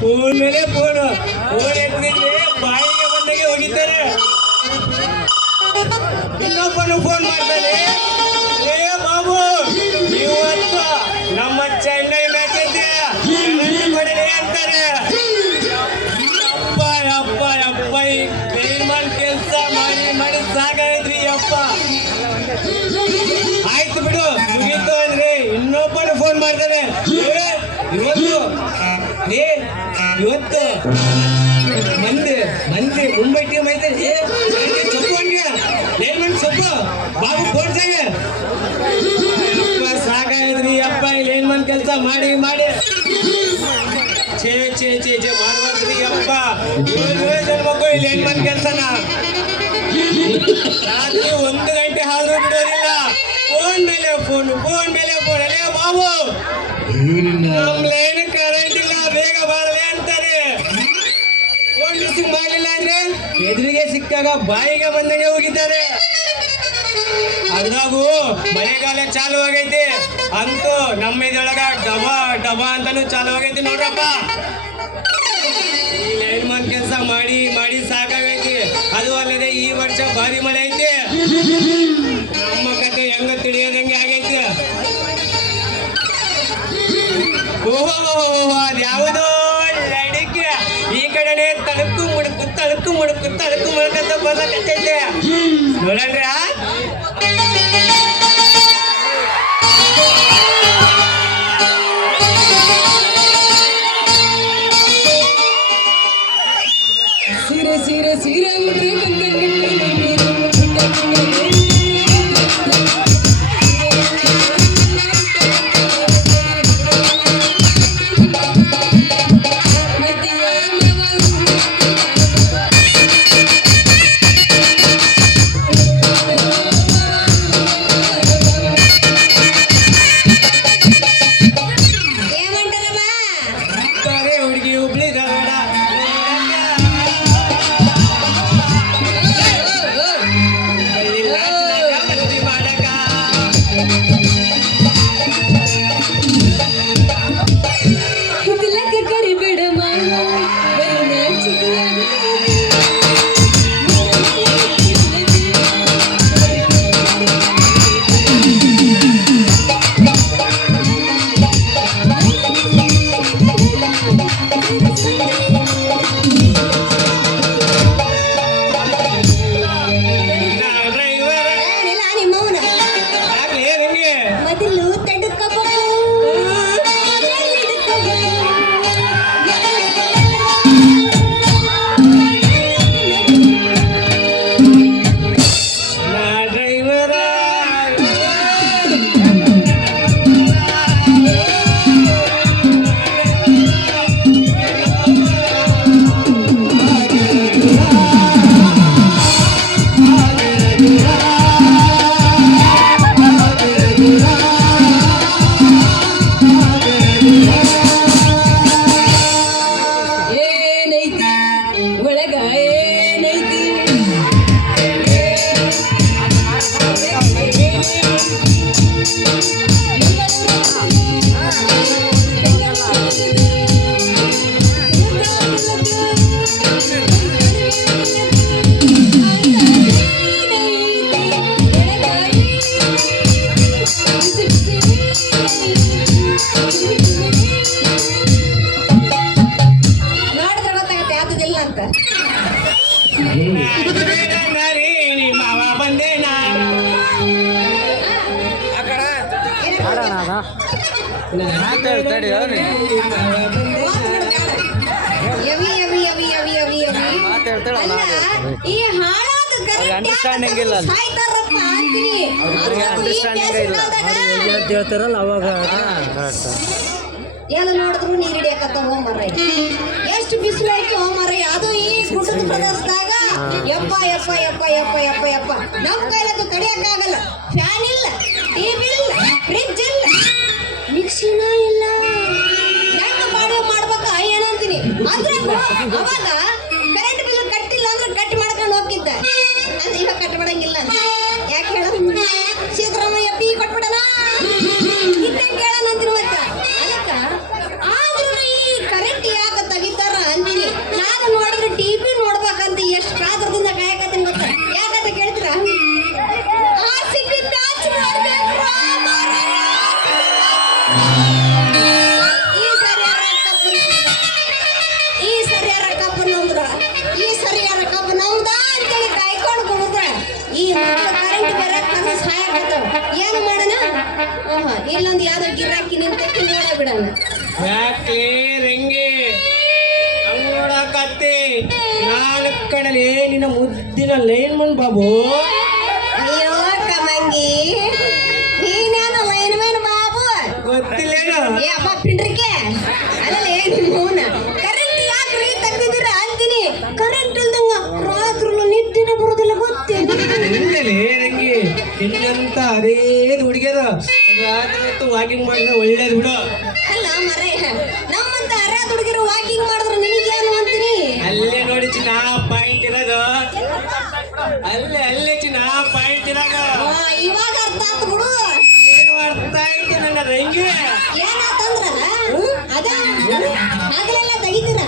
Phone ಮೇಲೆ phone ಎತ್ತಿದ್ರೆ ಬಾಯಿಗೆ ಬಂದಾಗೆ ಹೋಗಿದ್ದಾರೆ. ಇನ್ನೊಬ್ಬನು ಫೋನ್ ಮಾಡ್ತಾನೆ, ಏ ಬಾಬು ಇವತ್ತು ನಮ್ಮ ಚೆನ್ನೈ ಮ್ಯಾಚ್ ಐತೆ ಕೊಡಲಿ ಅಂತಾರೆ. ಅಪ್ಪ ಅಪ್ಪ ಅಪ್ಪ ಈ ಬೇರ್ಮನ್ ಕೆಲಸ ಮಾಡಿ ಸಾಕಾಯ್ತ್ರಿ ಅಪ್ಪ. ಆಯ್ತು ಬಿಡು ಮುಗೀತು ಅಂದ್ರೆ ಇನ್ನೊಬ್ಬನು ಫೋನ್ ಮಾಡ್ತಾನೆ, ಇವತ್ತು ಮಂದಿ ಮುಂಬೈ ಟೀಮ್ ಐತೆ ಸೊಪ್ಪು ಹಂಗೆ ಲೇಲ್ಮನ್ ಸೊಪ್ಪು ಬಾಬು ಫೋನ್ ಸಾಕಾಯ್ತ್ರಿ ಅಪ್ಪ ಈ ಲೇಲ್ಮನ್ ಕೆಲಸ ಮಾಡಿ ಛೇ ಮಾಡ್ಬಾರ್ದ್ರಿ ಅಪ್ಪ. ಮಕ್ಕಳು ಈ ಲೇಲ್ಮನ್ ಕೆಲಸನ ರಾತ್ರಿ 1 ಗಂಟೆ ಆದ್ರೂ ಬಿಡೋದಿಲ್ಲ. ಫೋನ್ ಮೇಲೆ ಫೋನ್ ಅಲ್ಲೇ ಬಾಬು ನಮ್ ಲೈನ್ ಕರೆಂಟ್ ಇಲ್ಲ ಬೇಗ ಬಾರದೆ ಅಂತಾರೆ. ಫೋನ್ ರಿಸೀವ್ ಮಾಡಲಿಲ್ಲ ಅಂದ್ರೆ ಎದುರಿಗೆ ಸಿಕ್ಕಾಗ ಬಾಯಿಗೆ ಬಂದಂಗೆ ಹೋಗಿದ್ದಾರೆ. ಅದ್ರಾಗೂ ಮಳೆಗಾಲ ಚಾಲು ಆಗೈತಿ ಅಂತೂ ನಮ್ಮ ಇದರೊಳಗ ಡಬಾ ಅಂತಾನು ಚಾಲು ಆಗೈತಿ ನೋಡ್ರಪ್ಪ. ಈ ಲೈನ್ ಮನ್ ಕೆಲಸ ಮಾಡಿ ಸಾಕಾಗೈತಿ. ಅದು ಅಲ್ಲದೆ ಈ ವರ್ಷ ಭಾರಿ ಮಳೆ ಐತಿ. ನಮ್ಮ ಕತೆ ಹೆಂಗ ತಿಳಿಯೋದಂಗೆ ಆಗೈತಿ. ಅದ್ಯಾವುದೋ ಲಡಿಕೆ ಈ ಕಡೆನೆ ತಳಕು ಮುಡುಕು ಬರ್ಲಕತ್ತೈತೆ ನೋಡ್ರಿ. ಸೀರೆ ಅಂಡರ್ಸ್ಟ್ಯಾಂಡಿಂಗ್ ಇಲ್ಲ ಹೇಳ್ತಾರಲ್ಲ ಅವಾಗ ಎಲ್ಲ ನೋಡಿದ್ರು ನೀರ್ ಹಿಡಿಯಕತ್ತ ಹೋಮರ ಎಷ್ಟು ಬಿಸಿಲು ಐತಿ ಹೋಮರ ಅದು ಈ ಗುಡ್ಡದ ಪ್ರದೇಶದಾಗ ಯಪ್ಪ ಯಪ್ಪ ಯಪ್ಪ ಯಪ್ಪ ಯಪ್ಪ ಯಪ್ಪ ನಮ್ಮ ಕೈಲಂತೂ ತಡಿಯಕ್ಕಾಗಲ್ಲ. ಫ್ಯಾನ್ ಇಲ್ಲ, ಟಿವಿ ಇಲ್ಲ, ಫ್ರಿಡ್ಜ್ ಇಲ್ಲ, ಮಿಕ್ಸಿನ ಇಲ್ಲ, ಹೆಂಗ ಮಾಡ್ಬೇಕ ಏನಂತೀನಿ. ಅಂದ್ರೆ ಅವಾಗ ಕರೆಂಟ್ ಬಿಲ್ ಕಟ್ಟಿಲ್ಲ ಅಂದ್ರೆ ಕಟ್ ಮಾಡ್ಕೊಂಡು ಹೋಗಿದ್ದ, ಅಂದ್ರೆ ಇವಾಗ ಕಟ್ ಮಾಡಂಗಿಲ್ಲ. ಯಾಕೆ ಹೇಳ ಸಿದ್ದರಾಮಯ್ಯ ಪಿ ಕೊಟ್ಬಿಡಣ ಇದ್ದಂಗೆ ಕೇಳೋಣ ಮುಚ್ಕೊಂಡು ಕುಂದ್ರೆ ಈ ಕರೆಂಟ್ ಬೇರೆ ಕಸ ಸಾಯಕತ್ತವ ಏನು ಮಾಡೋಣ ಇಲ್ಲೊಂದು ಯಾವ್ದೋ ಗಿರಾಕಿ ನಿಂತಕ್ಕೆ ನೋಡ ಬಿಡೋಣ ಯಾಕೆ ರಂಗಿ ನೋಡಕತ್ತಿ ನಾನು ಕಣಲೆ ನಿನ್ನ ಮುದ್ದಿನ ಲೈನ್ ಮನ್ ಬಾಬು ಅಯ್ಯೋ ಕಮಂಗಿ ನೀನೇನು ಲೈನ್ ಮ್ಯಾನ್ ಬಾಬು ಗೊತ್ತಿಲ್ಲೇನು ಏ ಅಪ್ಪ ಪಿಂಡ್ರಿಕೆ ಅಲ್ಲೇ ಮೌನ ಕರೆಂಟ್ ಯಾಕ್ರಿ ತೆಗ್ದಿದ್ದೀರ ಅಂತೀನಿ ಕರೆಂಟ್ ಇಲ್ದವ ರಾತ್ರಿ ನಿದ್ದಿನ ಬರೋದಿಲ್ಲ ಗೊತ್ತೇನು ಹಿಂದಲೇ ರಂಗಿ ಇನ್ನಂತ ಅರೇದು ಹುಡುಗಿಯರು ರಾತ್ರಿ ಹೊತ್ತು ವಾಕಿಂಗ್ ಮಾಡಿದ್ರೆ ಒಳ್ಳೇದು ಬಿಡು ಅಲ್ಲ ಮರೆ ನಮ್ಮಂತ ಅರ್ಯಾದ ಹುಡುಗಿರು ವಾಕಿಂಗ್ ಮಾಡಿದ್ರೆ ನಿನಗೇನು ಅಂತೀನಿ ಅಲ್ಲೇ ನೋಡಿ ಚಿನ್ನ ಪಾಯಿಂಟ್ ಇರೋದು ಅಲ್ಲೇ ಚಿನ್ನ ಪಾಯಿಂಟ್ ಇರೋದು ಇವಾಗ ಅರ್ಥ ಆತು ಬಿಡು ಏನು ಅರ್ಥ ಆಯ್ತು ನನ್ನ ರಂಗಿ ಏನಾತಂದ್ರ ಅದ ಹಗಲೆಲ್ಲ ತೆಗಿತೀರ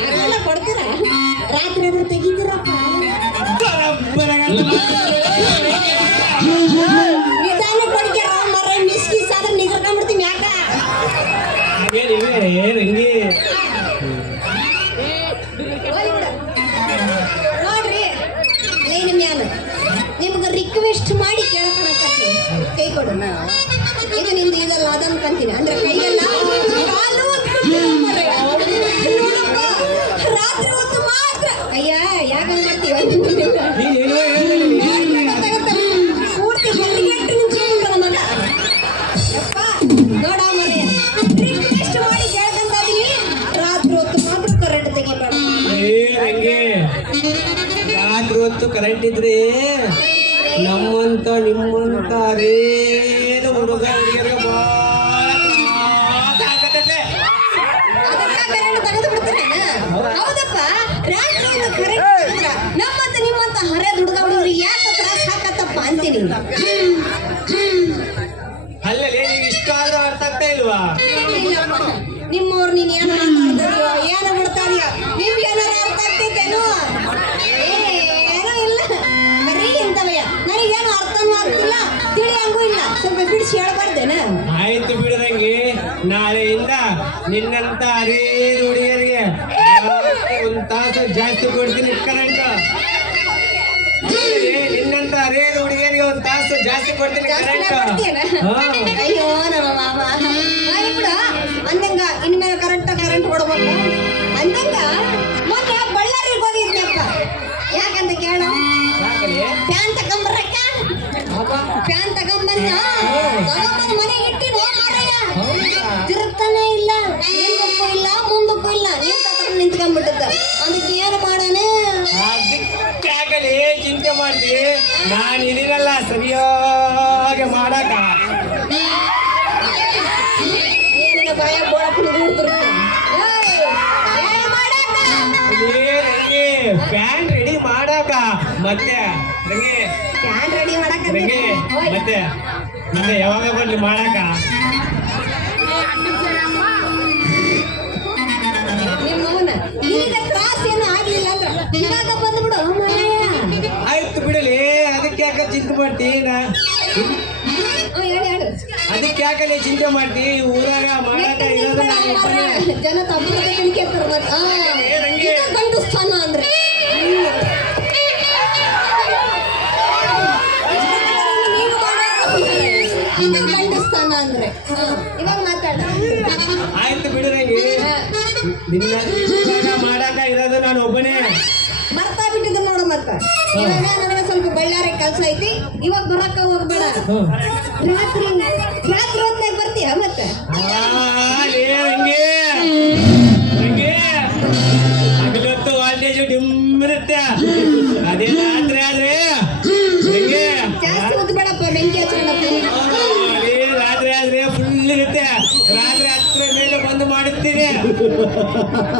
ಹಗಲೆಲ್ಲ ಕೊಡ್ತೀರ ರಾತ್ರಿ ಆದ್ರೆ ತೆಗಿತೀರಪ್ಪ ನಿಧಾನ ಕೊಡ್ತೀರ ಮರ ಮಿಸ್ ಗಿಸ್ ಆದ್ರೆ ನಿಗರ್ಕೊಂಡ್ಬಿಡ್ತೀನಿ ಯಾಕ ರಂಗಿ ನೋಡ್ರಿ ಲೈನ್ ಮ್ಯಾನ್ ನಿಮ್ಗೆ ರಿಕ್ವೆಸ್ಟ್ ಮಾಡಿ ಕೇಳಕಣಕತ್ತೀನಿ ಕೈ ಕೊಡು ಇದು ನಿಂದು ಇದಲ್ಲ ಅದನ್ಕಂತೀನಿ ಅಂದ್ರೆ ಕೈಯಲ್ಲ ಕಾಲು ನೋಡಪ್ಪ ರಾತ್ರಿ ಹೊತ್ತು ಮಾತ್ರ ಅಯ್ಯ ಯಾಕಂಗ್ ಮಾಡ್ತೀವ ಪೂರ್ತಿ ಗಲ್ಲಿಗೆಟ್ಟು ನಿಂತ್ಕೊಂಡ್ಬಿಟ್ಟ ಮಗ ಯಪ್ಪ ನೋಡ ಮರೆ ರಿಕ್ವೆಸ್ಟ್ ಮಾಡಿ ಕೇಳ್ಕಂತ ಇದೀನಿ ರಾತ್ರಿ ಹೊತ್ತು ಮಾತ್ರ ಕರೆಂಟ್ ತೆಗಿಬೇಡ ರಂಗಿ ರಾತ್ರಿ ಹೊತ್ತು ಕರೆಂಟ್ ಇದ್ರೆ ನಮ್ಮಂತ ನಿಮ್ಮಂತ ಅರೇನು ಹುಡುಗ ಹುಡುಗಿಯರಿಗೆ ಭಾಳ ಆಗತೈತೆ. ಅದಕ್ಕ ಕರೆಂಟ್ ತೆಗೆದು ಬಿಡ್ತಾನೆ ಹೌದಪ್ಪ ರಾತ್ರಿ ಒಂದು ಕರೆಂಟ್ ನಮ್ಮಂತ ನಿಮ್ಮಂತ ಹರಿಯದ ಹುಡುಗ ಹುಡುಗರು ಯಾಕೆ ತ್ರಾಸ ಹಾಕತ್ತಪ್ಪ ಅಂತೀನಿ ಅಲ್ಲಲ್ಲಿ ನೀವು ಇಷ್ಟ ಆದ್ರೂ ಅರ್ಥ ಆಗ್ತಾ ಇಲ್ವಾ ಇಲ್ಲಪ್ಪ ನಿಮ್ಮವ್ರು ನೀನ್ ಏನು ಮಾತಾಡ್ತಿದ್ಯೋ ಏನು ಬಿಡ್ತಾರಿಯೋ ನಿಮ್ಗೆ ಏನಾರ ಅರ್ಥ ಆಗ್ತೈತೇನು ಏನೋ ಇಲ್ಲ ಬರೀ ಇಂಥವಯ್ಯ ನನಗೇನು ಅರ್ಥನೂ ಆಗ್ತಿಲ್ಲ ತಿಳಿಯಂಗೂ ಇಲ್ಲ ಸ್ವಲ್ಪ ಬಿಡಿಸಿ ಹೇಳ್ಬಾರ್ದೇನ ಆಯ್ತು ಬಿಡದಂಗೆ ನಾಳೆಯಿಂದ ನಿನ್ನಂತ ಅರೇನು ಹುಡುಗಿಯರಿಗೆ ಒಂದು ತಾಸು ಜಾಸ್ತಿ ಕೊಡ್ತೀನಿ ಕರೆಂಟ್ ನಿನ್ನಂತ ಅರೇನು ಹುಡುಗಿಯರಿಗೆ ಒಂದು ತಾಸು ಜಾಸ್ತಿ ಕೊಡ್ತೀನಿ ಜಾಸ್ತಿನೇ ಕರೆಂಟ್ ಕೊಡ್ತೀಯನ? ಅಯ್ಯೋ ನಮ್ಮ ಮಾಮ ಬಿಡ ಅಂದಂಗ ಇನ್ಮೇಲೆ ಕರೆಂಟ್ ಕೊಡ್ಬೇಕು ಅಂದಂಗ ಮೊನ್ನೆ ಬಳ್ಳಾರಿಗೆ ಹೋಗಿದ್ನಪ್ಪ ಯಾಕಂತ ಕೇಳು ಫ್ಯಾನ್ ತಗೊಂಬರಕ್ಕ ಫ್ಯಾನ್ ತಗೊಂಬಂದ ತಗೊಂಬಂದ್ ಮನೆಗೆ ಇಟ್ಟಿನೋ ಮಾರಯ್ಯ ತಿರುಗ್ತಾನೆ ಇಲ್ಲ ಹಿಂದಕ್ಕೂ ಇಲ್ಲ ಮುಂದಕ್ಕೂ ಇಲ್ಲ ನಿಂತ್ಕೊಂಡ್ಬಿಟ್ಟದ ಅದಕ್ಕೆ ಏನು ಮಾಡೋಣ ಅದಕ್ಕಾಗಲಿ ಚಿಂತೆ ಮಾಡ್ತಿ ನಾನು ಇದೀನಲ್ಲ ಸರಿಯಾಗಿ ಮಾಡಕ ಏನಿನ ಭಯ ಬೋಳಪ್ಪನ ಫ್ಯಾನ್ ರೆಡಿ ಮಾಡಕ ಮತ್ತೆ ರಂಗಿ ಫ್ಯಾನ್ ರೆಡಿ ಮಾಡಕ ರಂಗಿ ಮತ್ತೆ ಮತ್ತೆ ಯಾವಾಗ ಬರ್ಲಿ ಮಾಡಕ ನಿಮ್ಮವನ ಈಗ ತ್ರಾಸ ಏನು ಆಗ್ಲಿಲ್ಲ ಅಂದ್ರ ಇವಾಗ ಬಂದ್ಬಿಡು ಮಾರಾಯ ಆಯ್ತು ಬಿಡಲಿ ಅದಕ್ಕೆ ಯಾಕೆ ಚಿಂತೆ ಮಾಡ್ತಿ ಹೇಳಿ ಅದಕ್ಕೆ ಯಾಕಲ್ಲಿ ಚಿಂತೆ ಮಾಡ್ತಿ ಊರಾಗ ಮಾಡಕ ಇರೋದು ನಾನು ಒಬ್ಬನೇ. ಜನ ತಪ್ಪದ ತಿಳ್ಕೊತಾರ ಗಂಡು ಸ್ಥಾನ ಅಂದ್ರೆ ಇದು ಗಂಡು ಸ್ಥಾನ ಅಂದ್ರೆ ಇವಾಗ ಮಾತಾಡ ಆಯ್ತು ಬಿಡರಂಗಿ ನಿನ್ನ ಊರಾಗ ಮಾಡಕ ಇರೋದು ನಾನು ಒಬ್ಬನೇ ಬರ್ತಾ ಬಿಟ್ಟಿದ್ದು ನೋಡು ಮತ್ತ ಇವಾಗ ನನಗೆ ಸ್ವಲ್ಪ ಬಳ್ಳಾರಿ ಕೆಲಸ ಐತಿ ಇವಾಗ ಬರಕ್ಕ ಹೋಗ್ಬೇಡ ರಾತ್ರಿ ಹೊತ್ತಾಗ ಬರ್ತೀಯ ಮತ್ತೆ ಹಗಲೊತ್ತು ವಾಲ್ಟೇಜ್ ಡಿಮ್ ಇರುತ್ತೆ ಅದೇ ರಾತ್ರಿ ಆದ್ರೆ ಜಾಸ್ತಿ ಹೊತ್ತು ಬೇಡಪ್ಪ ಬೆಂಕಿ ಹಚ್ಕೊಂಡಪ್ಪ ರಾತ್ರಿ ಆದ್ರೆ ಫುಲ್ ಇರುತ್ತೆ ರಾತ್ರಿ 10 ಮೇಲೆ ಬಂದು ಮಾಡುತ್ತೀನಿ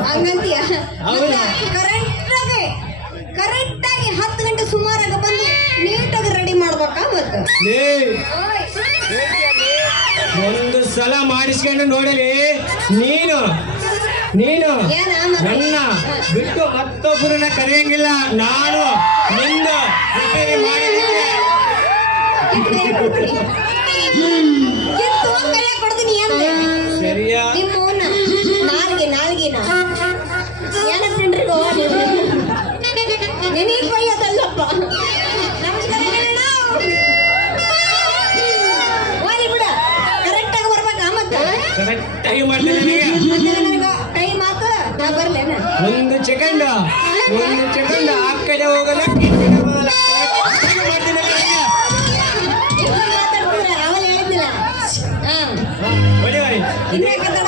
ಹಂಗಂತೀಯ ಹೌದಾ? ಕರೆಕ್ಟ್ ಆಗಿ 10 ಗಂಟೆ ಸುಮಾರಾಗ ಬಂದು ನೀಟಾಗಿ ರೆಡಿ ಮಾಡ್ಬೇಕಾ ಮತ್ತೆ ಒಂದು ಸಲ ಮಾಡಿಸ್ಕೊಂಡು ನೋಡಲಿ ನೀನು ಏನ ನನ್ನ ಬಿಟ್ಟು ಮತ್ತೊಬ್ಬರನ್ನ ಕರೆಯಂಗಿಲ್ಲ ನಾನು ನಿನ್ನ ರಿಪೇರಿ ಮಾಡಿದ್ದಕ್ಕೆ ಕೊಡ್ತೀನಿ ಅಂದೆ ಸರಿಯಾ ನಿಮ್ಮವನ್ನ ನಾಲ್ಗಿನ ಏನ ತಿಂಡ್ರಿ ನಿನಗೆ ಬೈಯೋದಲ್ಲ ಕರೆಕ್ಟ್ ಆಗಿ ಮಾಡ್ತೇನೆ ನಿನಗೆ. ಟೈಮ್ ಆತು ನಾ ಬರ್ಲೇನ ಒಂದು ಸೆಕೆಂಡ್ ಆ ಕಡೆ ಹೋಗಲ್ಲ ಈ ಕಡೆ ಹೋಗಲ್ಲ. Correct ಆಗಿ ಮಾಡ್ತೀನಿ ನಿನಗೆ. ಮಾತಾಡ್ತಿದ್ರ ಅವಲ್ ಹೇಳಿದ್ನಿಲ್ಲ ಹಾ ಹೊಡಿ ಹೊಡಿ. ಇನ್ಯಾಕಂತ